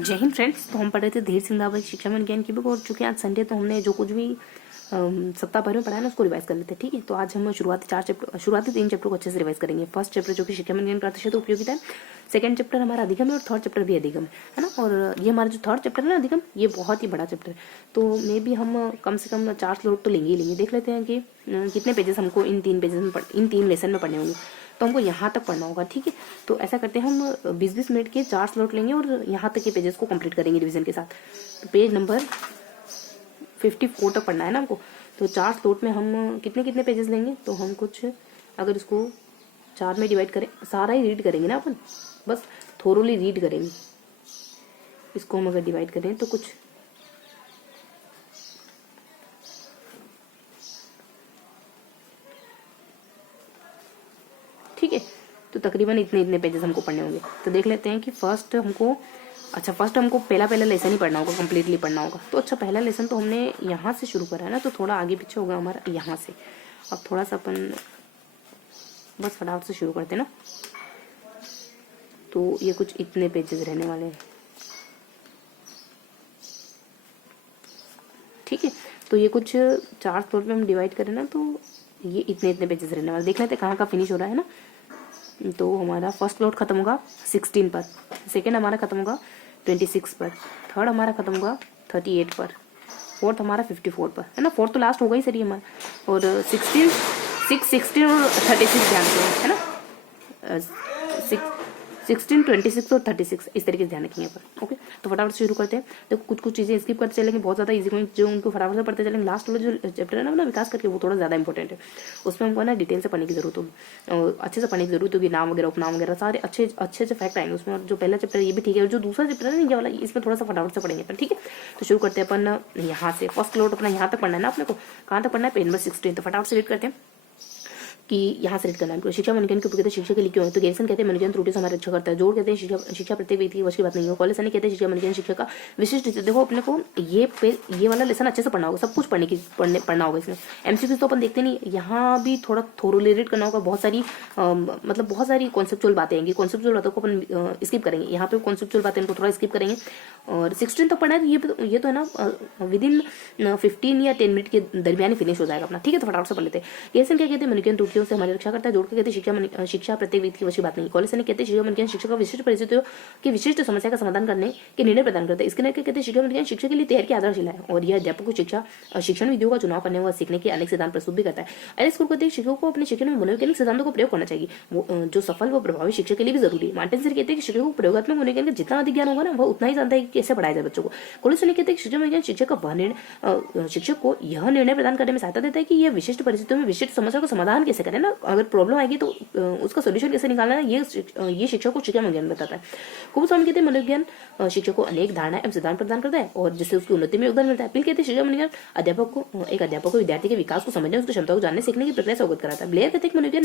जय हिंद फ्रेंड्स। तो हम पढ़ रहे थे धीर सिंह धाबा शिक्षा में विज्ञान की बुक, और चूंकि आज संडे तो हमने जो कुछ भी सप्ताह भर में पढ़ा है ना उसको रिवाइज कर लेते हैं। ठीक है, तो आज हम शुरुआती 3 चैप्टर को अच्छे से रिवाइज करेंगे। फर्स्ट चैप्टर जो कि शिक्षा में विज्ञान प्रतिशत उपयोगिता है, सेकंड चैप्टर हमारा अधिगम है, और थर्ड चैप्टर भी अधिगम है ना। और ये हमारा जो थर्ड चैप्टर है ना अधिगम, ये बहुत ही बड़ा चैप्टर है। तो मे भी हम कम से कम 4 स्लॉट तो लेंगे ही लेंगे। देख लेते हैं कि कितने पेजेस हमको इन 3 लेसन में पढ़ने होंगे। तो हमको यहाँ तक पढ़ना होगा। ठीक है, तो ऐसा करते हैं, हम 20-20 मिनट के 4 स्लॉट लेंगे और यहाँ तक के पेजेस को कंप्लीट करेंगे रिवीजन के साथ। तो पेज नंबर 54 तक पढ़ना है ना हमको। तो 4 स्लॉट में हम कितने पेजेस लेंगे, तो हम कुछ अगर इसको 4 में डिवाइड करें, सारा ही रीड करेंगे ना अपन, बस थोरोली रीड करेंगे। इसको हम अगर डिवाइड करें तो कुछ ठीक है, तो तकरीबन इतने पेजेस हमको पढ़ने होंगे। तो देख लेते हैं कि फर्स्ट हमको पहला लेसन ही पढ़ना होगा, कंप्लीटली पढ़ना होगा। तो अच्छा, पहला लेसन तो हमने यहाँ से शुरू करा है ना, तो थोड़ा आगे पीछे होगा हमारा यहाँ से। अब थोड़ा सा अपन बस फटाफट से शुरू करते हैं ना। तो ये कुछ इतने पेजेस रहने वाले हैं। ठीक है, तो ये कुछ 4 स्लॉट में हम डिवाइड करें ना, तो ये इतने पेजेस रहने वाले। देख लेते हैं कहाँ फिनिश हो रहा है ना। तो हमारा फर्स्ट स्लॉट खत्म होगा 16 पर, सेकेंड हमारा खत्म होगा 26 पर, थर्ड हमारा खत्म होगा 38 पर, फोर्थ हमारा 54 पर है ना। फोर्थ तो लास्ट होगा ही सही हमारा। और 16 और 36 ध्यान रखेंगे है ना। 16, 26 और 36 इस तरीके से ध्यान रखेंगे पर। ओके, तो फटाफट से शुरू करते हैं। तो कुछ चीज़ें स्किप करते चलेंगे, बहुत ज़्यादा इजी पॉइंट जो उनको फटाफट से पढ़ते चलेंगे। लास्ट वाला जो चैप्टर है ना विकास करके, वो थोड़ा ज़्यादा इंपॉर्टेंट है। उसमें हमको ना डिटेल से पढ़ने की जरूरत होगी, और अच्छे से पढ़ने की जरूरत होगी। नाम वगैरह, उपनाम वगैरह सारे अच्छे फैक्ट आएंगे उसमें। और जो पहला चैप्टर है ये भी ठीक है, और जो दूसरा चैप्टर है ना ये वाला, इसमें थोड़ा सा फटाफट से पढ़ेंगे अपन। ठीक है, तो शुरू करते हैं अपन यहाँ से। फर्स्ट स्लॉट अपना यहाँ तक पढ़ना है ना अपने को। कहाँ तक पढ़ना है, पेज नंबर 16। तो फटाफट से रीड करते हैं कि यहाँ से रीड करना है। शिक्षा मनोविज्ञान की उपयोगिता शिक्षा के लिए क्यों है। तो गेरसन कहते हैं मनोविज्ञान त्रुटि से हमारा रक्षा करता है। जोड़ कहते हैं शिक्षा प्रत्येक व्यक्ति की वश की बात नहीं है। कॉलेज कहते हैं शिक्षा मनोविज्ञान शिक्षा का विशिष्ट। देखो अपने को ये वाला लेसन अच्छे से पढ़ना होगा, सब कुछ पढ़ना होगा इसमें। एमसीक्यू तो अपन देखते नहीं, यहाँ भी थोड़ा थोरोली रीड करना होगा। बहुत सारी कॉन्सेप्चुअल बातें आएंगी। कॉन्सेप्चुअल बातों को अपन स्किप करेंगे, यहाँ पे कॉन्सेप्चुअल बातें इनको थोड़ा स्किप करेंगे। और 16 तक पढ़ना है, ये तो है ना विदिन 15 या 10 मिनट के दरमियान फिनिश हो जाएगा अपना। ठीक है, तो फटाफट से पढ़ लेते हैं। गेरसन क्या कहते हैं मनोविज्ञान त्रुटियों से हमारी रक्षा करता है। जोड़ के कहते हैं शिक्षा प्रत्येक व्यक्ति की वश की बात नहीं। कॉलेज कहते हैं शिक्षा मनोविज्ञान शिक्षा का विशिष्ट परिस्थितियों की विशिष्ट समस्या का समाधान करने के निर्णय प्रदान करता है। इसके लिए कहते हैं शिक्षा मनोविज्ञान शिक्षा के लिए तैयार की आधारशिला है, और यह अध्यापक को शिक्षण विधियों का चुनाव करने व सीखने के अनेक सिद्धांत प्रस्तुत भी करता है। एलेक्स कुर कहते हैं शिक्षकों को अपने शिक्षण में मनोवैज्ञानिक सिद्धांतों का प्रयोग करना चाहिए, जो सफल व प्रभावी शिक्षा के लिए भी जरूरी है। मार्टिन सर कहते हैं कि शिक्षकों को प्रयोगात्मक मनोविज्ञान का जितना अधिक ज्ञान होगा ना, वह उतना ही जानता है कि कैसे पढ़ाया जाए बच्चों को। कॉलेज कहते हैं कि शिक्षा मनोविज्ञान शिक्षक को यह निर्णय प्रदान करने में सहायता देता है कि यह विशिष्ट परिस्थितियों में विशिष्ट समस्या का समाधान कैसे करें ना। अगर प्रॉब्लम आएगी तो उसका सोल्यूशन कैसे निकालना है, ये शिक्षक को शिक्षा मनोविज्ञान बताता है। कुमारस्वामी कहते हैं मनोविज्ञान शिक्षक को अनेक धारणाएं एवं सिद्धांत प्रदान करता है, और जिससे उसकी उन्नति में योगदान मिलता है। पिल कहते हैं शिक्षा मनोविज्ञान अध्यापक को विद्यार्थी के विकास को समझने, उसकी क्षमता को जानने सीखने की प्रक्रिया से अवगत कराता है। ब्लेयर कहते हैं मनोविज्ञान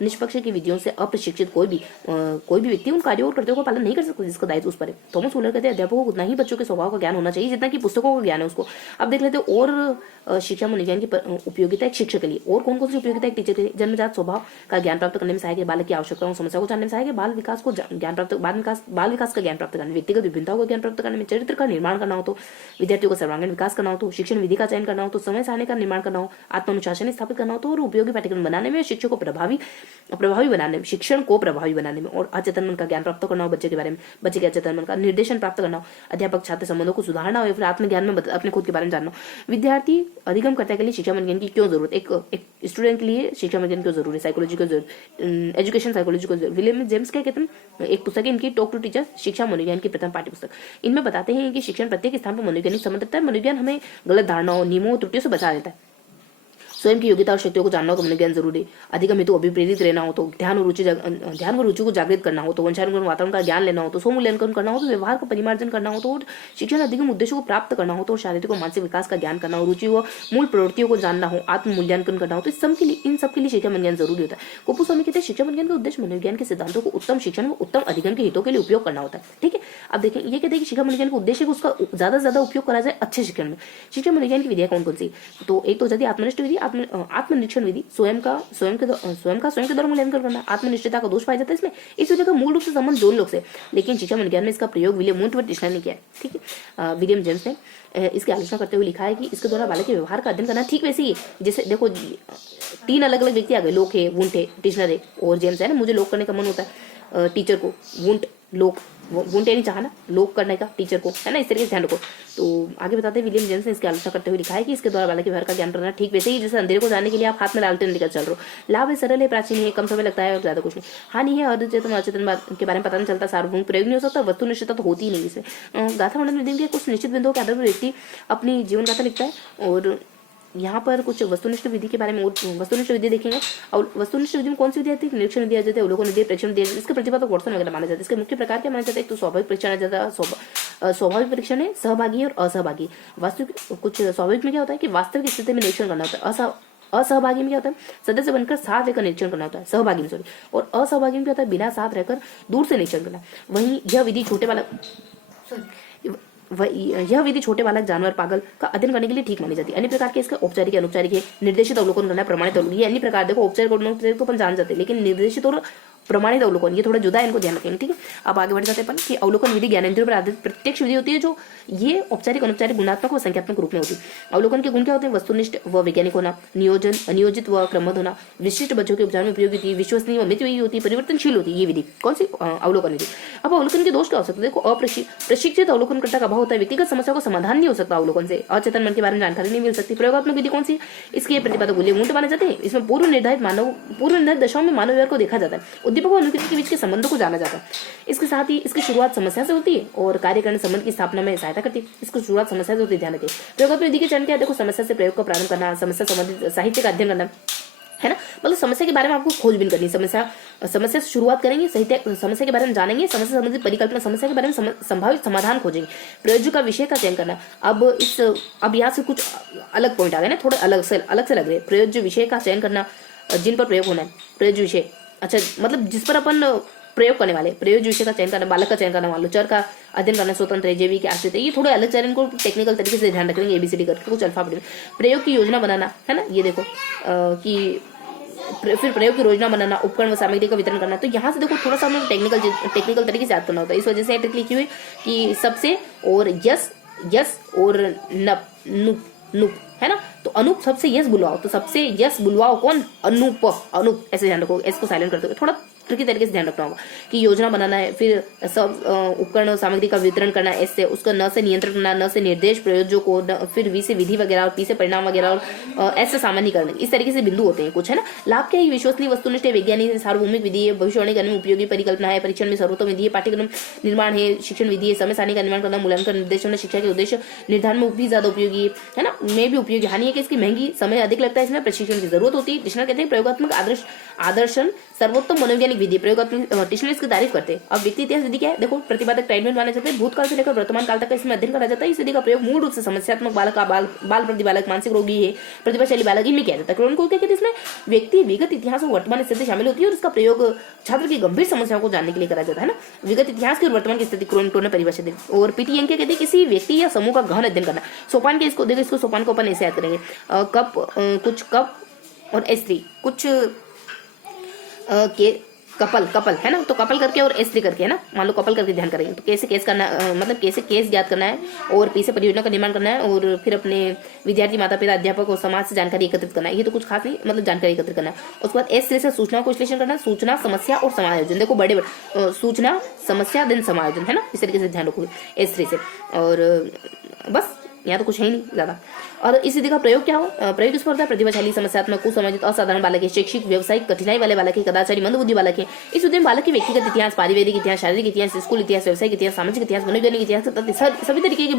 निष्पक्ष की विधियों से अप्रशिक्षित कोई भी व्यक्ति उन कार्यों और कर्तव्यों का पालन नहीं कर सकता जिसका दायित्व उस पर है। थॉमस वुलर कहते हैं अध्यापकों को उतना ही बच्चों के स्वभाव का ज्ञान होना चाहिए जितना कि पुस्तकों का ज्ञान है उसको। अब देख लेते हैं और शिक्षा मनोविज्ञान की उपयोगिता एक शिक्षक के लिए, और कौन सी उपयोगिता एक टीचर के लिए। जन्मजात स्वभाव का ज्ञान प्राप्त करने में सहायक है। बालक की आवश्यकताओं समस्या को जानने में सहायक है। बाल विकास का ज्ञान प्राप्त करने, व्यक्तिगत विभिन्नताओं का ज्ञान प्राप्त करने में, चरित्र का निर्माण करना हो तो, विद्यार्थियों का सर्वांगीण विकास करना हो तो, शिक्षण विधि का चयन करना हो तो, समय सारणी का निर्माण करना हो, आत्मानुशासन स्थापित करना हो तो, और उपयोगी पाठ्यक्रम बनाने में, शिक्षक को प्रभावी बनाने में, शिक्षण को प्रभावी बनाने में, और अचेतन मन का ज्ञान प्राप्त करना हो बच्चे के बारे में, बच्चे के अचेतन मन का निर्देशन प्राप्त करना हो, अध्यापक छात्र संबंधों को सुधारना हो, या फिर आत्मज्ञान में अपने खुद के बारे में जानना हो। विद्यार्थी अधिगम करने के लिए शिक्षा मनोविज्ञान की क्यों जरूरत, एक स्टूडेंट के लिए शिक्षा मनोविज्ञान क्यों जरूरी है, साइकोलॉजी को एजुकेशन साइकोलॉजी को। विलियम जेम्स क्या कहते हैं, एक पुस्तक है इनकी टॉक टू टीचर, शिक्षा मनोविज्ञान की प्रथम पाठ्य पुस्तक। इनमें बताते हैं कि शिक्षण प्रत्येक स्थान पर मनोवैज्ञानिक संबंध रखता है। मनोविज्ञान हमें गलत धारणाओं, नियमों, त्रुटियों से बचा देता है। स्वयं की योग्यता और शक्तियों को जानना हो तो मनोविज्ञान जरूरी है। अधिगम हेतु अभिप्रेरित रहना हो तो, ध्यान व रुचि को जागृत करना हो तो, वंशानुगुण वातावरण का ज्ञान लेना हो तो, स्वमूल्यांकन करना हो तो, व्यवहार का परिमार्जन करना हो तो, शिक्षण अधिगम उद्देश्यों को प्राप्त करना हो तो, शारीरिक और मानसिक विकास का ज्ञान करना हो, रुचि व मूल प्रवृत्तियों को जानना हो, आत्म मूल्यांकन करना हो तो, इन सब के लिए शिक्षा मनोविज्ञान जरूरी होता है। कुपुस्वामी कहते हैं शिक्षा मनोविज्ञान का उद्देश्य मनोविज्ञान के सिद्धांतों को उत्तम शिक्षण व उत्तम अधिगम के हितों के लिए उपयोग करना होता है। ठीक है, अब देखें ये कहते हैं कि शिक्षा मनोविज्ञान का उद्देश्य उसका ज्यादा से ज्यादा उपयोग करा जाए अच्छे शिक्षण में। शिक्षा मनोविज्ञान की विधियां कौन कौन सी, तो एक तो यदि आत्मनिष्ठ विधि, आत्मनिरीक्षण विधि स्वयं के द्वारा मूल्यांकन करना, आत्मनिष्ठता का दोष पाया जाता है इसमें। इस विधि का मूल रूप से संबंध जोन लोग से, लेकिन शिक्षा विज्ञान में इसका प्रयोग विलियम वुंट व टिश्नर ने किया है। ठीक है, विलियम जेम्स ने इसकी आलोचना करते हुए लिखा है कि इसके द्वारा बालक के व्यवहार का अध्ययन करना ठीक वैसे ही जैसे देखो 3 अलग अलग व्यक्ति आ गए, लोक है, वुंट है, टिश्नर है और जेम्स है ना। मुझे लोक करने का मन होता है टीचर को, वुंट लोक, वुंट नहीं चाहा ना लोक करने का टीचर को, है ना, इस तरीके से ध्यान रखो। तो आगे बताते हैं विलियम जेम्स ने इसकी आलोचना करते हुए लिखा है कि इसके द्वारा बालक के व्यवहार का ज्ञान करना ठीक वैसे ही जैसे अंधेरे को जानने के लिए आप हाथ में लालटेन लेकर चल रहे हो। लाभ है, सरल है, प्राचीन है, कम समय लगता है और ज्यादा कुछ नहीं। हानि है, अचेतन के बारे में पता नहीं चलता, सार्वभौमिक प्रयोग नहीं हो सकता, वस्तुनिष्ठता तो होती ही नहीं इसमें। गाथा वर्णन विधि के कुछ निश्चित बिंदुओं के आधार पर व्यक्ति अपनी जीवन गाथा लिखता है और यहाँ पर कुछ वस्तुनिष्ठ विधि के बारे में वस्तुनिष्ठ विधि देखेंगे। और वस्तुनिष्ठ विधि में कौन सी विधि आती है? निरीक्षण विधि आ जाती है, अवलोकन विधि, प्रेक्षण विधि, इसके प्रतिपादक वॉटसन वगैरह माना जाता है। इसके मुख्य प्रकार क्या माना जाता है? एक तो स्वाभाविक परीक्षण आ जाता है, स्वाभाविक परीक्षण है, सहभागी और असहभागी। वास्तविक कुछ स्वाभाविक में क्या होता है कि वास्तविक स्थिति में निरीक्षण करना होता है, असहभागी में क्या होता है? सदस्य बनकर साथ रहकर निरीक्षण करना होता है, सहभागी में सॉरी। और असहभागी में क्या होता है? बिना साथ रहकर दूर से निरीक्षण करना। वहीं यह विधि छोटे बालक जानवर पागल का अध्ययन करने के लिए ठीक मानी जाती है। अन्य प्रकार के इसका औपचारिक अनौपचारिक है, निर्देशित अवलोकन करना, प्रमाणित अवलोकन, ये अन्य प्रकार देखो औपचारिक और अनौपचारिक तो अपन जान जाते हैं, लेकिन निर्देशित और प्रमाणित अवलोकन ये थोड़ा जुदा है, इनको ध्यान रखेंगे। ठीक है, अब आगे बढ़ जाते हैं अपन कि अवलोकन विधि ज्ञानेंद्रियों पर आधारित प्रत्यक्ष विधि होती है जो ये औपचारिक अनौपचारिक गुणात्मक व संख्यात्मक रूप में होती है। अवलोकन के गुण क्या होते हैं? वस्तुनिष्ठ व वैज्ञानिक होना, नियोजन अनियोजित व क्रमबद्ध होना, विशिष्ट बच्चों के उपचार में उपयोगी होती है, विश्वसनीय व मितव्ययी होती है, परिवर्तनशील होती है। ये विधि कौन सी? अवलोकन विधि। अब अवलोकन के दोष क्या हो सकते हैं? देखो, प्रशिक्षित अवलोकनकर्ता का अभाव होता है, व्यक्तिगत समस्या को समाधान नहीं हो सकता अवलोकन से, अचेतन मन के बारे में जानकारी नहीं मिल सकती। प्रयोगात्मक विधि कौन सी? इसके प्रतिपादक विलियम वुंट माने जाते हैं। इसमें पूर्व निर्धारित दशाओं में मानव व्यवहार को देखा जाता है, उद्दीपक और अनुकृति के बीच के संबंधों को जाना जाता है। इसके साथ ही इसकी शुरुआत समस्या से होती है और कार्यकरण संबंध की स्थापना में सहायता करती है। इसकी शुरुआत समस्या से होती है, ध्यान रखिए। प्रयोगात्मक विधि के चरण क्या है? देखो, समस्या से प्रयोग का प्रारंभ करना, समस्या संबंधित साहित्य का अध्ययन करना, है ना, मतलब समस्या के बारे में आपको खोजबीन करनी, समस्या से शुरुआत करेंगे, समस्या के बारे में जानेंगे, समस्या संबंधित परिकल्पना, समस्या के बारे में संभावित समाधान खोजेंगे, प्रयोज्य का विषय का चयन करना। अब यहाँ से कुछ अलग पॉइंट आ गए ना, थोड़े अलग से लग रहे हैं। प्रयोज्य विषय का चयन करना, जिन पर प्रयोग होना है, प्रयोज्य विषय, अच्छा मतलब जिस पर अपन प्रयोग करने वाले, प्रयोज्य विषय का चयन करना, बालक का चयन करना, मान लो चर का अध्ययन करना, स्वतंत्र है, जैविक, आश्रित है, ये थोड़े अलग चरण को टेक्निकल तरीके से ध्यान रखेंगे, ABCD करके कुछ अल्फाबेट। प्रयोग की योजना बनाना, है ना, ये देखो कि फिर प्रयोग की योजना बनाना, उपकरण व सामग्री का वितरण करना। तो यहाँ से देखो थोड़ा सा हमें टेक्निकल तरीके से याद करना होता है। इस वजह से ट्रिक लिखी हुई कि सबसे और यस और नुप है ना, तो अनूप सबसे यस बुलवाओ, तो सबसे यस बुलवाओ कौन? अनूप ऐसे ध्यान रखो, इसको साइलेंट करते हुए थोड़ा ट्रिकी तरीके से ध्यान रखना होगा कि योजना बनाना है, फिर सब उपकरण सामग्री का वितरण करना है, इससे उसका न से नियंत्रण करना, न से निर्देश प्रयोजों को, फिर वी से विधि वगैरह और पी से परिणाम वगैरह और ऐसे सामान्यीकरण, इस तरीके से बिंदु होते हैं कुछ, है ना। लाभ क्या है? विश्वसनीय, वस्तुनिष्ठ, वैज्ञानिक, सार्वभौमिक विधि है, भविष्यवाणी करने में उपयोगी, परिकल्पना है, परीक्षण में सर्वोत्तम विधि है, पाठ्यक्रम निर्माण है, शिक्षण विधि है, समय सारणी का निर्माण करना, मूल्यांकन निर्देशन में शिक्षा के उद्देश्य निर्धारण में भी ज्यादा उपयोगी है ना, में भी उपयोगी। हानि है कि इसकी महंगी, समय अधिक लगता है, इसमें प्रशिक्षण की जरूरत होती है। टिश्नर कहते हैं प्रयोगात्मक आदर्शन सर्वोत्तम मनोवैज्ञानिक विधि, प्रयोगात्मक टिश्नर इसकी तारीफ करते हैं। अब व्यक्ति इतिहास विधि क्या है? देखो, प्रतिपादक टाइमलाइन माना जाता है, भूतकाल से लेकर वर्तमान काल तक का इसमें अध्ययन करा जाता है। इस विधि का प्रयोग मूल रूप से समस्यात्मक बालक, बाल प्रतिबालक, मानसिक रोगी है, प्रतिभाशाली बालक, इनमें किया जाता है। क्रोन को क्या कहते हैं? इसमें व्यक्ति विगत इतिहास और वर्तमान स्थिति शामिल होती है और इसका प्रयोग छात्र की गंभीर समस्याओं को जानने के लिए करा जाता है ना। विगत इतिहास की और वर्तमान की स्थिति क्रोन ने परिभाषित है। और पीटीएन क्या कहते हैं? किसी व्यक्ति या समूह का गहन अध्ययन करना। सोपान के इसको देखो, इसको सोपान को अपन ऐसे याद करेंगे, कुछ कप और S3 कुछ के कपल है ना, तो कपल करके और S3 करके, है ना, मान लो कपल करके ध्यान करेंगे। तो कैसे केस करना, मतलब कैसे केस ज्ञात करना है, और पी से परियोजना का निर्माण करना है, और फिर अपने विद्यार्थी, माता पिता, अध्यापक और समाज से जानकारी एकत्रित करना है। ये तो कुछ खास नहीं, मतलब जानकारी एकत्रित करना है। उसके बाद S3 से सूचना को विश्लेषण करना, सूचना, समस्या और समायोजन। देखो बड़े सूचना, समस्या, दिन समायोजन, है ना, इस तरीके से ध्यान रखोगे S3 से। और बस यहाँ तो कुछ है ही नहीं ज्यादा। और इस विधि का प्रयोग क्या हो? प्रयोग इस पर होता है प्रतिभाशाली, समस्यात्मक, कुसमर्जित, असाधारण बालक है, शैक्षिक व्यवसायिक कठिनाई वाले बालक है, कदाचारी, मंदबुद्धि बालक है। इस विधि में बालक के व्यक्तिगत इतिहास, पारिवारिक इतिहास, शारीरिक इतिहास, स्कूल इतिहास, व्यवसायिक इतिहास, सामाजिक इतिहास, मनोवैज्ञानिक इतिहास, सभी तरीके की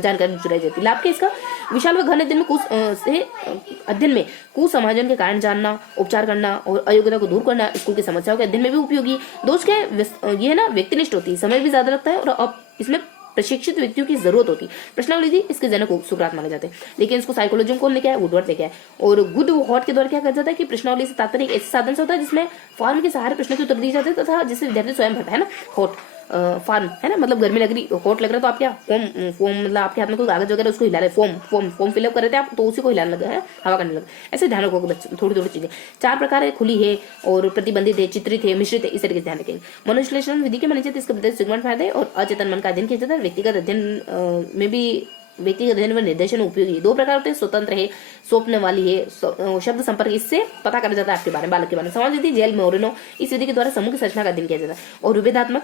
जानकारी जुटाई जाती है। लाभ के इसका विशाल व घन अध्ययन में कुसमायोजन के कारण जानना, उपचार करना और अयोग्यता को दूर करना, स्कूल की समस्याओं के अध्ययन में भी उपयोगी। दोष क्या है? ये है ना, व्यक्तिनिष्ठ होती है, समय भी ज्यादा लगता है और अब इसमें प्रशिक्षित व्यक्तियों की जरूरत होती है। प्रश्नावली थी, इसके जनक सुकरात माने जाते हैं, लेकिन इसको साइकोलॉजी कौन लेके आया? वुडवर्थ लेके आया। और गुड हॉट के द्वारा क्या कर जाता है कि प्रश्नावली से तात्पर्य एक ऐसे साधन से होता है जिसमें फॉर्म के सहारे प्रश्नों के उत्तर दिए जाते हैं तथा जिससे विद्यार्थी स्वयं भरता है ना, हॉट। फॉर्म है ना, मतलब गर्मी लग रही, हॉट लग रहा है तो आप क्या फॉर्म फॉर्म मतलब आपके हाथ में कोई कागज वगैरह उसको हिला रहे, फॉर्म फिलअप कर रहे थे आप, तो उसी को हिलाने लगा है, हवा करने लगा। ऐसे ध्यान रखोगे बच्चे, थोड़ी थोड़ी चीजें। 4 प्रकार है, खुली है और प्रतिबंधित है, चित्रित है, मिश्रित है, इस तरीके से ध्यान रखेंगे। मनोविश्लेषण विधि के माने जाते इसका प्रत्यक्ष सिग्मेंट फायदे और अचेतन मन का अध्ययन किया जाता है। व्यक्तिगत अध्ययन में भी व्यक्तिगत अध्ययन व निर्देशन उपयोगी 2 प्रकार होते हैं, स्वतंत्र है, सौंपने वाली है, शब्द संपर्क, इससे पता करा जाता है आपके बारे में, बालक के बारे में। समाज विधि जेल मोरेनो, इस विधि के द्वारा समूह की संरचना का अध्ययन किया जाता है। और विभेदात्मक,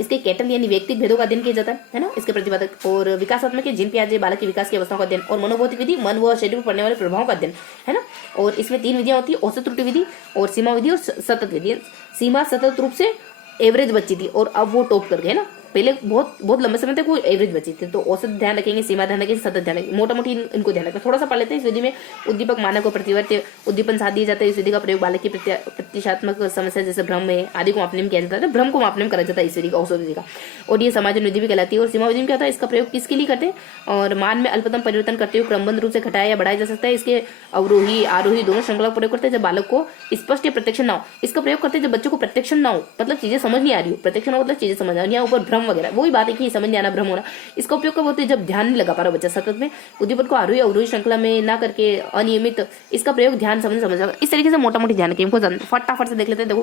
इसके कैटल यानी व्यक्तिक भेदों का अध्ययन किया जाता है ना, इसके प्रतिपादक। और विकासात्मक है, जिन प्याजे बालक के विकास की अवस्थाओं का अध्ययन। और मनोभौतिक विधि, मन व शरीर पर पड़ने वाले प्रभावों का अध्ययन है ना। और इसमें 3 विधियां होती है, औसत त्रुटि विधि और सीमा विधि और सतत विधि। सीमा सतत रूप से एवरेज बच्ची थी और अब वो टॉप कर गए ना, पहले बहुत बहुत लंबे समय तक वो एवरेज बची थी। तो औसत ध्यान रखेंगे, सीमा ध्यान रखेंगे, सतत ध्यान रखेंगे, मोटा मोटी इनको ध्यान रखें। थोड़ा सा पढ़ लेते हैं। इस विधि में उद्दीपक मानव को प्रतिवर्ती उद्दीपन साथ दिए जाते हैं। इस विधि का प्रयोग बालक की प्रतिशात्मक समस्या जैसे भ्रम है आदि को मापने में किया जाता है, भ्रम को मापने में करा जाता है इस विधि का, औसत विधि का। और ये समाजन विधि भी कहलाती है। और सीमा विधि में क्या होता है, इसका प्रयोग किसके लिए करते हैं, और मान में अल्पतम परिवर्तन करते हुए क्रमबद्ध रूप से घटाया या बढ़ाया जा सकता है। इसके अवरोही आरोही दोनों श्रृंखला का प्रयोग करते हैं जब बालक को स्पष्ट या प्रत्यक्ष ना हो। इसका प्रयोग करते हैं जब बच्चों को प्रत्यक्ष ना हो, मतलब चीजें समझ नहीं आ रही हो, प्रत्यक्ष ना हो मतलब चीजें समझ आ रही, यहाँ ऊपर भ्रम वगैरह, वही बात है कि समझ नहीं आना, भ्रम होना। इसका उपयोग कब होता है, जब ध्यान नहीं लगा पा रहा बच्चा सतत में, उद्दीपक को आरोही अवरोही श्रृंखला में ना करके अनियमित, इसका प्रयोग ध्यान समझ। इस तरीके से मोटा मोटी ध्यान रखें। इनको फटाफट से देख लेते हैं। देखो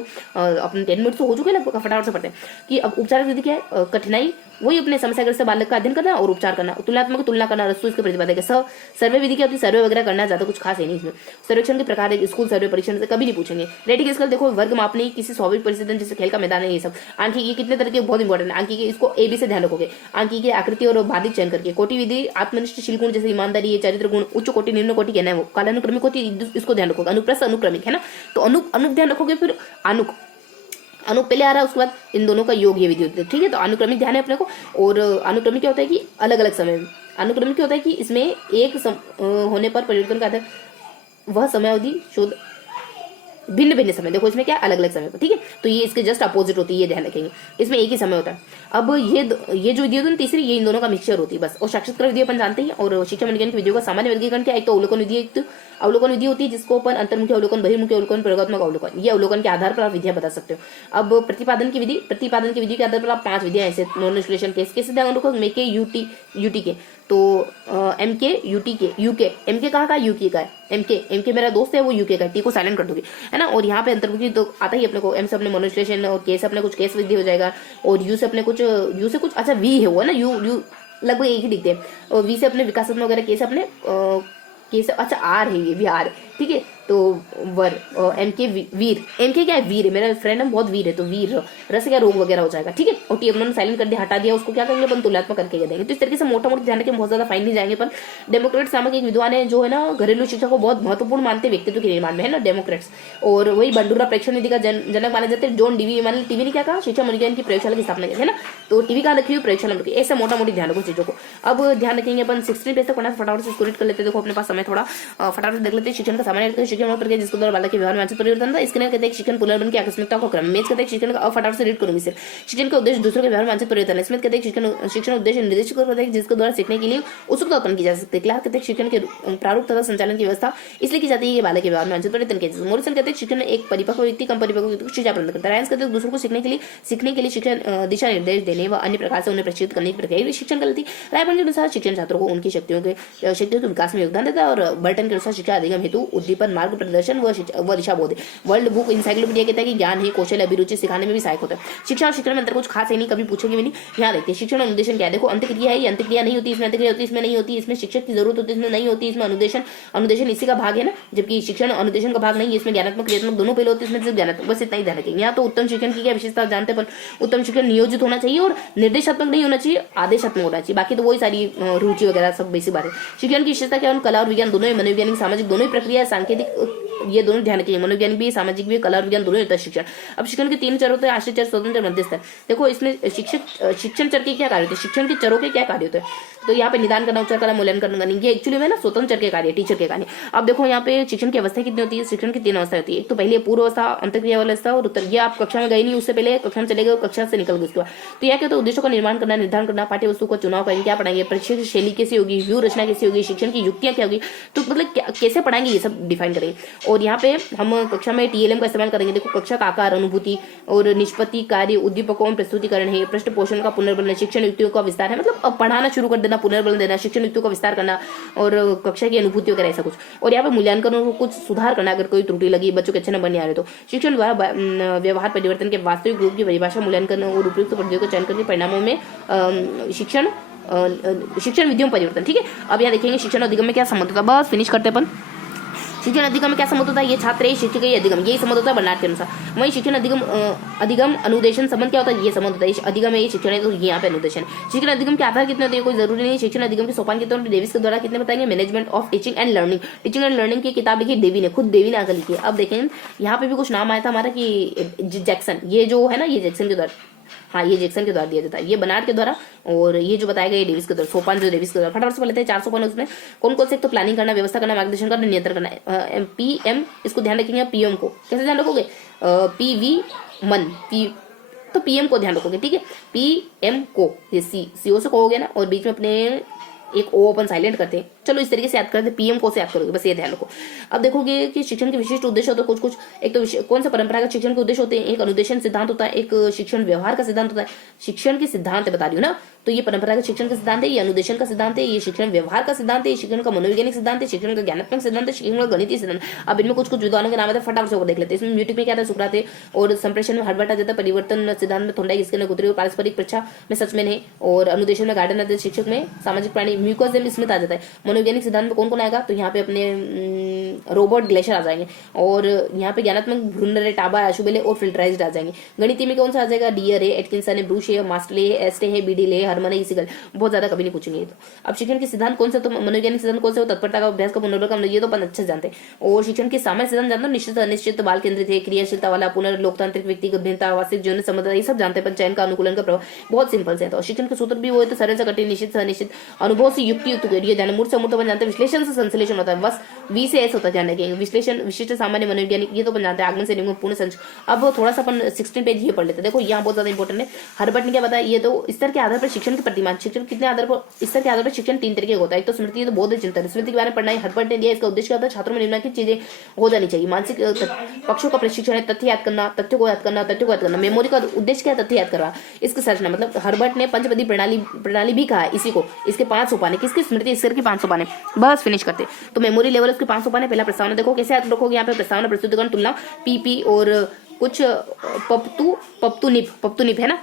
अपने 10 मिनट तो हो चुके हैं, फटाफट से पढ़ते हैं कि अब उपचार विधि क्या है। कठिनाई वही अपने समस्याग्रस्त बालक का अध्ययन करना और उपचार करना, तुलनात्मक तुलना करना, रस्तु इसके प्रतिपादक है। सर्वे विधि क्या होती है, सर्वे वगैरह करना, ज्यादा कुछ खास है नहीं इसमें। सर्वेक्षण के प्रकार है, स्कूल सर्वे परीक्षण से कभी नहीं पूछेंगे। रेटिंग स्केल देखो, वर्ग मापने किसी स्वाभाविक परिस्थिति जैसे खेल का मैदान है, ये सब। आंकी के कितने तरह के बहुत इंपॉर्टेंट है, आंकी के इसको ए बी से ध्यान रखोगे। आंकी के आकृति और बाधिक चयन करके। कोटि विधि आत्मनिष्ठ शील गुण जैसे ईमानदारी, चरित्र गुण, उच्च कोटि निम्न कोटि कहना है वो। कालानुक्रमिक होती है, इसको ध्यान रखोगे। अनुप्रस्थ अनुक्रमिक है ना, तो अनुक ध्यान रखोगे, फिर अनुक पहले आ रहा है, उसके बाद इन दोनों का योग ये विधि होती है, ठीक है। तो अनुक्रमिक ध्यान है अपने को। और अनुक्रमिक क्या होता है कि अलग अलग समय में, अनुक्रमिक क्या होता है कि इसमें एक होने पर परिवर्तन का आधार वह समय अवधि शोध भिन्न भिन्न समय। देखो इसमें क्या अलग अलग समय पर, ठीक है। तो ये इसके जस्ट अपोजिट होती है, ये ध्यान रखेंगे। इसमें एक ही समय होता है। अब ये जो विधि होती है तीसरी, ये इन दोनों का मिक्सचर होती है बस। और साक्षात्कार विधि अपन जानते हैं। और शिक्षा विज्ञान की विधियों का सामान्य वर्गीकरण क्या, एक तो अवलोकन विधि, एक तो अवलोकन विधि होती है जिसको अपन अंतर्मुखी अवलोकन, बहिर्मुखी अवलोकन, प्रयोगात्मक अवलोकन, ये अवलोकन के आधार पर आप विधियां बता सकते हो। अब प्रतिपादन की विधि के आधार पर आप 5 विधियां ऐसे नॉन विश्लेषण केस कैसे ध्यान रखो, मेके यूटी के, तो एमके यूटी के, यूके एमके कहाँ का, यूके का है। एमके मेरा दोस्त है, वो यूके का है, टी को साइलेंट कर दोगे है ना। और यहाँ पे अंतर्मुखी तो आता ही अपने को, एम से अपने मनोविश्लेषण, और के से अपने कुछ केस विधि हो जाएगा, और यू से अपने कुछ अच्छा वी है वो है ना, यू लगभग एक ही दिखते हैं। और वी से अपने विकासात्मक वगैरह, के से अपने अच्छा आर है, ये भी आर है, ठीक है। तो वर एम के वीर, एम के क्या है, वीर है, मेरा फ्रेंड है बहुत वीर है, तो वीर रस क्या रोग वगैरह हो जाएगा, ठीक है। और टी अपने साइलेंट कर दिया, हटा दिया, उसको क्या करेंगे अपन तुलनात्मक करके देंगे। तो इस तरीके से मोटा मोटा ध्यान रखें, बहुत ज्यादा फाइन नहीं जाएंगे। पर डेमोक्रेट नामक एक विद्वान है जो है ना घरेलू शिक्षा को बहुत महत्वपूर्ण मानते व्यक्तित्व के निर्माण में, है ना, डेमोक्रेट्स। और वही बंडूरा प्रेक्षण निधि का जनक माने जाते हैं। जॉन डीवी, मान टीवी ने क्या कहा, शिक्षा मनोविज्ञान की प्रयोगशाला की स्थापना की, है ना। तो टीवी कहाँ रखी हुई, प्रयोगशाला में रखी। ऐसे मोटा मोटी ध्यान रखो चीजों को। अब ध्यान रखेंगे अपन 16 पेज तक पढ़ना, फटाफट से स्कोर कर लेते हैं। देखो अपने पास समय थोड़ा, फटाफट देख लेते हैं। शिक्षण का सामान्य शिक्षण प्रक्रिया जिसके द्वारा बालक के व्यवहार में आंशिक परिवर्तन था। इसके कहते हैं शिक्षण पुनर्बन की आकस्मिकता को क्रम में, कहते हैं शिक्षण का, फटाफट से रीड करूंगी सिर्फ। शिक्षण का उद्देश्य दूसरों के व्यवहार में आंशिक परिवर्तन है। इसमें कहते हैं शिक्षण उद्देश्य निर्दिष्ट करता है जिसके द्वारा सीखने के लिए उत्सुकता उत्पन्न की जा सकती है। क्लास कहते हैं शिक्षण के प्रारूप तथा संचालन की व्यवस्था इसलिए की जाती है कि बालक के व्यवहार में आंशिक परिवर्तन किया जाए। मोरिसन कहते हैं शिक्षण एक परिपक्व व्यक्ति कम परिपक्व व्यक्ति को शिक्षा प्रदान करता है। रायंस कहते हैं दूसरों को सीखने के लिए शिक्षण दिशा निर्देश देने व अन्य प्रकार से उन्हें प्रशिक्षित करने की प्रक्रिया शिक्षण करती है। रायबर्न के अनुसार शिक्षण छात्रों को उनकी शक्तियों के विकास में योगदान देता है। और बर्टन के अनुसार शिक्षा अधिगम हेतु उद्दीपन, मार्ग प्रदर्शन व दिशा बोध। वर्ल्ड बुक इंसाइक्लोपीडिया कहता है कि ज्ञान है, कौशल, अभिरुचि सिखाने में भी सहायक होता है। शिक्षा और शिक्षण में अंतर कुछ खास है नहीं, कभी पूछेंगे भी नहीं। यहाँ देखते हैं शिक्षण अनुदेशन क्या है। देखो अंतक्रिया है, ये अंतक्रिया नहीं होती, इसमें अंतक्रिया होती है, इसमें नहीं होती। इसमें शिक्षक की जरूरत होती है, इसमें नहीं होती। इसमें अनुदेशन इसी का भाग है ना, जबकि शिक्षण अनुदेशन का भाग नहीं है। इसमें ज्ञानात्मक क्रियात्मक दोनों पहले होते हैं, इसमें सिर्फ ज्ञानात्मक, बस इतना ही ध्यान रखेंगे। यहाँ तो उत्तम शिक्षण की क्या विशेषता जानते हैं, पर उत्तम शिक्षण नियोजित होना चाहिए और निर्देशात्मक नहीं होना चाहिए, आदेशात्मक होना चाहिए। बाकी तो वही सारी रुचि वगैरह सब बेसिक बात है। शिक्षण की विशेषता क्या है, कला और विज्ञान दोनों, मनोवैज्ञानिक सामाजिक दोनों ही प्रक्रिया, सांकेतिक, ये दोनों ध्यान रखिए। मनोवैज्ञानिक भी, सामाजिक भी, कला और विज्ञान दोनों होता है शिक्षण। अब शिक्षण के 3 चर होते हैं, आश्रित चर, स्वतंत्र, मध्यस्थ। देखो इसमें शिक्षण चर के क्या कार्य होते हैं, शिक्षण के चरों के क्या कार्य होते हैं। तो यहाँ पे निदान करना, उपचार करना, मूल्यांकन करना, ये एक्चुअली में ना स्वतंत्र चर के कार्य, टीचर के कार्य। अब देखो यहाँ पे शिक्षण की अवस्था कितनी होती है, शिक्षण की 3 अवस्था होती है। एक तो पहले पूर्व अवस्था, अंतक्रिया वाला अवस्था और उत्तर। ये आप कक्षा में गए नहीं, उससे पहले कक्षा में चले गए, कक्षा से निकल गए उसके बाद। तो यह कहते हैं उद्देश्यों का निर्माण करना, निर्धारण करना, पाठ्य वस्तु का चुनाव करेंगे, क्या पढ़ाएंगे, प्रशिक्षण शैली कैसी होगी, व्यू रचना कैसी होगी, शिक्षण की युक्तियां क्या होगी, तो मतलब कैसे पढ़ाएंगे ये सब डिफाइन करेंगे। और यहाँ पे हम कक्षा में TLM का इस्तेमाल करेंगे। देखो कक्षा का आकार, अनुभूति और निष्पत्ति कार्य, उद्दीपकों में प्रस्तुतिकरण है, पृष्ठ पोषण का पुनर्बलन, शिक्षण युक्तियों का विस्तार है, मतलब अब पढ़ाना शुरू कर देना, पुनर्बलन देना, शिक्षण युक्तियों का विस्तार करना और कक्षा की अनुभूति वगैरह ऐसा कुछ। और यहाँ पे मूल्यांकन को कुछ सुधार करना, अगर कोई त्रुटि लगी, बच्चों के अच्छे नंबर नहीं आ रहे तो शिक्षण द्वारा व्यवहार परिवर्तन के वास्तविक रूप की परिभाषा, मूल्यांकन और उपयुक्त पद्धतियों को चयन करके परिणामों में शिक्षण विधियों में परिवर्तन। ठीक है, अब यहाँ देखेंगे शिक्षण अधिगम में क्या संबंध होता है, बस फिनिश करते अपन। शिक्षण अधिगम में क्या संबंध होता है, ये छात्र है, शिक्षक है, ये अधिगम, यही संबंध होता है बर्नार्ड के अनुसार। वही शिक्षण अधिगम अनुदेशन संबंध क्या होता है, ये संबंध होता है। अधिगम है, ये शिक्षण है, तो ये यहाँ पे अनुदेशन है। शिक्षण अधिगम के आधार कितने होते हैं, कोई जरूरी नहीं। शिक्षण अधिगम के सोपान कितने होते हैं, डेविस के द्वारा कितने बताएंगे, management of teaching and learning. Teaching and learning की किताब लिखी देवी ने, खुद देवी ने आकर लिखी है। अब देखें यहाँ पे भी कुछ नाम आया था हमारा कि जैक्सन, ये जो है ना, ये जैक्सन के द्वारा, हाँ ये जैक्सन के द्वारा दिया जाता है, ये बर्नार्ड के द्वारा, और ये जो बताया गया ये डेविस के द्वारा, सोपान जो डेविस के द्वारा। फटाफट से लेते हैं 4 सोपान उसमें कौन कौन से, तो प्लानिंग करना, व्यवस्था करना, मार्गदर्शन करना, नियंत्रण करना। PM इसको ध्यान रखेंगे, PM को कैसे ध्यान रखोगे, PV मन तो PM को ध्यान रखोगे। ठीक है, PM को ये CO से कहोगे ना, और बीच में अपने एक O अपन साइलेंट करते हैं। चलो इस तरीके से याद करते, PM को से याद करोगे, बस ये ध्यान रखो। अब देखोगे कि शिक्षण के विशिष्ट उद्देश्य होते हैं कुछ। एक तो कौन सा परंपरागत शिक्षण के उद्देश्य होते हैं, एक अनुदेशन सिद्धांत होता है, एक शिक्षण व्यवहार का सिद्धांत होता है। शिक्षण के सिद्धांत बता रही हूँ ना, तो ये परंपरागत शिक्षण का सिद्धांत है, ये अनुदेशन का सिद्धांत है, ये शिक्षण व्यवहार का सिद्धांत है, शिक्षण का मनोवैज्ञानिक सिद्धांत है, शिक्षण का ज्ञानात्मक सिद्धांत है, शिक्षण का गणितीय सिद्धांत। अब इनमें कुछ विद्वानों के नाम है, फटाफट से देख लेते हैं। इसमें न्यूटन में क्या था, सुकरात है, और संप्रेषण में हर्बर्ट आ जाता है, परिवर्तन सिद्धांत में थोंडाइक, इसके गुथरी, और पारस्परिक परीक्षा में सचमैन है, और अनुदेशन में गार्डन आते हैं, शिक्षक में सामाजिक प्राणी म्यूकोजेम स्मिथ आ जाता है। मनोवैज्ञानिक सिद्धांत में कौन कौन आएगा, तो यहाँ पे अपने रॉबर्ट ग्लेशियर आ जाएंगे, और यहाँ पे ज्ञानात्मक ब्रूनर, टाबा, आशुबेले और फिल्टराइज्ड आ जाएंगे। गणितीय में कौन सा आ जाएगा, डियर है, एटकिंसन है, ब्रूश है, मास्टले है, एस्टे है, बीडिल है, हरमन है, इसीगल, बहुत ज्यादा कभी नहीं पूछेंगे। तो अब शिक्षण के सिद्धांत कौन से, तो मनोवैज्ञानिक सिद्धांत कौन से, तत्परता का अभ्यास का पुनर्वक्र, ये तो अपन अच्छे से जानते हैं। और शिक्षण के सामान्य सिद्धांत जानते हो, निश्चित अनिश्चित, बाल केंद्रित है, क्रियाशीलता वाला, पुनर्लोकतांत्रिक, व्यक्तिगत भिन्नता, वास्तविक जीवन संबंध, ये सब जानते हैं। चयन का, अनुकूलन का प्रभाव, बहुत सिंपल से। तो शिक्षण के सूत्र भी वो है, तो सरल से कठिन, निश्चित से अनिश्चित, अनुभव से युक्ति युक्त, ये ध्यान, मूर्त से अमूर्त अपन जानते हैं, विश्लेषण से संश्लेषण होता है, बस V से S होता है, ध्यान रखेंगे। विश्लेषण, विशिष्ट, सामान्य, मनोवैज्ञानिक, ये तो अपन जानते हैं, आगमन से निगम, पूर्ण संच। अब थोड़ा सा अपन 16 पेज ये पढ़ लेते हैं। देखो यहाँ बहुत ज्यादा इंपॉर्टेंट है। हर्बर्ट ने क्या बताया, ये तो स्तर के आधार पर शिक्षण के प्रतिमान, शिक्षण कितने आधार पर, स्तर के आधार पर शिक्षण 3 तरीके का होता है। एक तो स्मृति, तो बहुत चिंतन, स्मृति के बारे में पढ़ना है, हर्बर्ट ने दिया। इसका उद्देश्य क्या होता है, छात्रों में निम्नलिखित चीजें हो जानी चाहिए। मानसिक पक्षों का प्रशिक्षण है, तथ्य याद करना, तथ्यों को याद करना, तथ्यों को याद करना। मेमोरी का उद्देश्य क्या है, तथ्य याद करना, इसका सर्चना। मतलब हर्बर्ट ने पंचपदी प्रणाली भी कहा है इसी को। इसके 5 सोपान है, किसकी, स्मृति स्तर के 5 सोपान है, बस फिनिश करते। तो मेमोरी लेवल उसके 5 सोपान है। पहला प्रस्तावना, देखो कैसे याद रखोगे, यहाँ पे प्रस्तावना, प्रस्तुतिकरण, तुलना, PP और कुछ पप्तू निप है ना,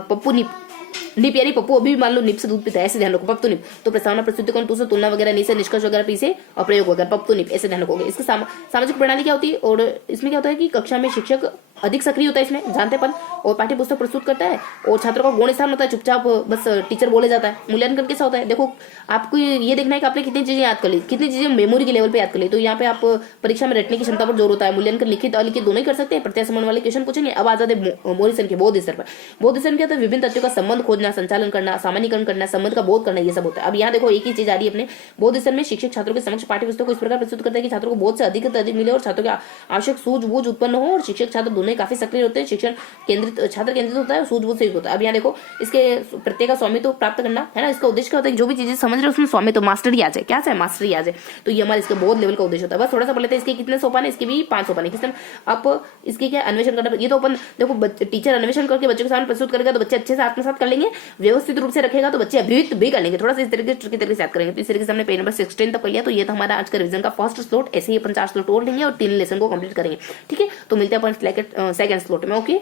पप्पू निप यानी पप्पू अभी मान लो निप से दूध पीता है, ऐसे ध्यान रखो, पप्तू निप। तो प्रस्तावना, प्रस्तुतिकरण, टू से तुलना वगैरह, नी से निष्कर्ष वगैरह, पी से और प्रयोग वगैरह, पप्तू निप, ऐसे ध्यान रखोगे। इसके सामाजिक प्रणाली क्या होती है, और इसमें क्या होता है कि कक्षा में शिक्षक अधिक सक्रिय होता है इसमें, जानते अपन, और पाठ्य पुस्तक प्रस्तुत करता है, और छात्रों का गौण स्थान होता है, चुपचाप बस टीचर बोले जाता है। मूल्यांकन कैसा होता है, देखो आपको ये देखना है कि आपने कितनी चीजें याद कर ली, कितनी चीजें मेमोरी के लेवल पे याद कर ली। तो यहाँ पे आप परीक्षा में रटने की क्षमता पर जोर होता है। मूल्यांकन लिखित और अलिखित दोनों ही कर सकते हैं, प्रत्यय संबंध वाले क्वेश्चन पूछेंगे। अब आ जाते हैं मोरिसन के बौद्ध स्तर पर। बौद्ध स्तर क्या होता है, विभिन्न तथ्यों का संबंध खोजना, संचालन करना, सामान्यीकरण करना, संबंध का बोध करना, ये सब होता है। अब यहाँ देखो एक ही चीज आ रही है अपने बौद्ध स्तर में, शिक्षक छात्रों के समक्ष पाठ्य पुस्तक को इस प्रकार प्रस्तुत करता है कि छात्रों को बहुत से अधिक मिले और छात्रों के आवश्यक सूझबूझ उत्पन्न हो, और शिक्षक छात्र दोनों काफी सक्रिय होते हैं। शिक्षण केंद्रित, छात्र केंद्रित होता है, सूझबूझ से होता है। अब यहाँ देखो इसके प्रत्येक का स्वामित्व प्राप्त करना है ना, इसका उद्देश्य क्या होता है, जो भी चीजें समझ रहे हो उसमें स्वामित्व, मास्टरी आ जाए, क्या है, मास्टरी आ जाए। तो ये हमारे इसके बहुत लेवल का उद्देश्य होता है। बस थोड़ा सा पढ़ लेते हैं, इसके कितने सोपान है, इसके भी 5 सोपान है। किस तरह आप इसके क्या अन्वेषण करना, ये तो अपन देखो टीचर अन्वेषण करके बच्चों के सामने प्रस्तुत करेगा तो बच्चे अच्छे से आत्मसात कर लेंगे, व्यवस्थित रूप से रखेगा तो बच्चे अभिव्यक्त भी कर लेंगे। थोड़ा सा इस तरीके से याद करेंगे। तो इस तरीके से हमने पेज नंबर 16 तक कर लिया। तो ये था हमारा आज का रिवीजन का फर्स्ट स्लॉट। ऐसे ही अपन 4 स्लॉट और लेंगे और 3 लेसन को कंप्लीट करेंगे। ठीक है, तो मिलते हैं अपन सेकंड स्लॉट में। ओके।